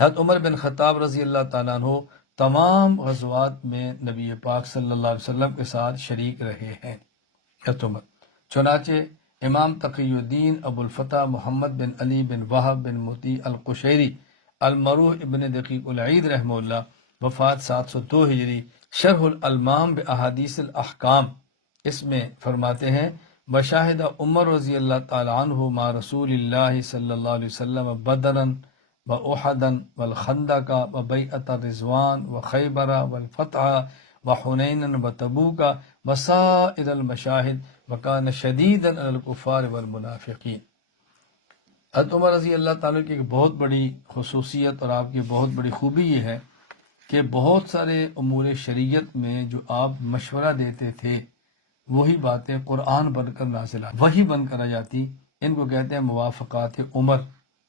حضرت عمر بن خطاب رضی اللہ تعالیٰ عنہ تمام غزوات میں نبی پاک صلی اللہ علیہ وسلم کے ساتھ شریک رہے ہیں۔ حضرت عمر چنانچہ امام تقی الدین ابو الفتح محمد بن علی بن وہب بن مطیع القشیری المروح ابن دقیق العید رحمہ اللہ وفات 702 ہجری شرح الالمام باحادیث الاحکام اس میں فرماتے ہیں بشاہد عمر رضی اللہ تعالی عنہ مع رسول اللہ صلی اللہ علیہ وسلم بدرن و احدن والخندق و بیعت الرضوان و خیبر والفتح و حنین و تبوک و سائر المشاہد وکان شدیدا علی الکفار والمنافقین۔ حضرت عمر رضی اللہ تعالیٰ کی ایک بہت بڑی خصوصیت اور آپ کی بہت بڑی خوبی یہ ہے کہ بہت سارے امور شریعت میں جو آپ مشورہ دیتے تھے وہی باتیں قرآن بن کر نازل آتی، وہی بن کر آ جاتی۔ ان کو کہتے ہیں موافقات عمر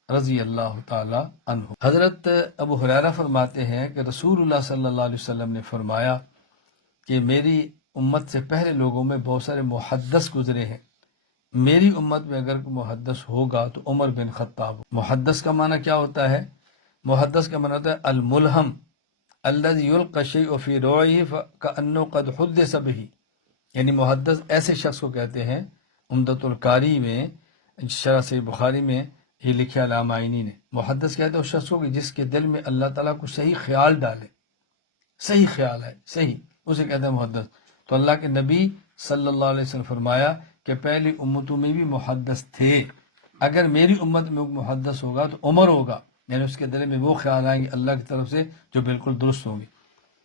رضی اللہ تعالی عنہ۔ حضرت ابو ہریرہ فرماتے ہیں کہ رسول اللہ صلی اللہ علیہ وسلم نے فرمایا کہ میری امت سے پہلے لوگوں میں بہت سارے محدث گزرے ہیں، میری امت میں اگر کوئی محدث ہوگا تو عمر بن خطاب ہو۔ محدث کا معنی کیا ہوتا ہے؟ محدث کا معنی ہوتا ہے الملہم الذی یلقی الشیء فی روعہ کأنہ قد حدث بہ، یعنی محدث ایسے شخص کو کہتے ہیں۔ عمدۃ القاری میں شرح صحیح بخاری میں یہ لکھا علامہ عینی نے، محدث کہتے ہیں اس شخص کو کہ جس کے دل میں اللہ تعالیٰ کو صحیح خیال ڈالے، صحیح خیال ہے، صحیح، اسے کہتے ہیں محدث۔ تو اللہ کے نبی صلی اللہ علیہ وسلم فرمایا کہ پہلی امتوں میں بھی محدث تھے، اگر میری امت میں محدث ہوگا تو عمر ہوگا، یعنی اس کے دل میں وہ خیال آئیں گے اللہ کی طرف سے جو بالکل درست ہوں گے۔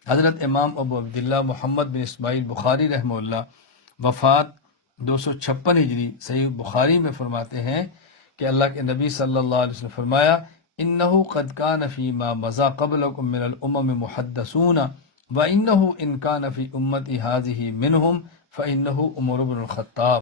حضرت امام ابو عبداللہ محمد بن اسماعیل بخاری رحمہ اللہ وفات 256 ہجری صحیح بخاری میں فرماتے ہیں کہ اللہ کے نبی صلی اللہ علیہ وسلم فرمایا انہو قد کان فی ما مضی قبلکم من الامم محدثون وانہو ان کان فی امتی ہذہ منہم فانہو عمر بن الخطاب۔